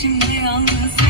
şimdi yalnız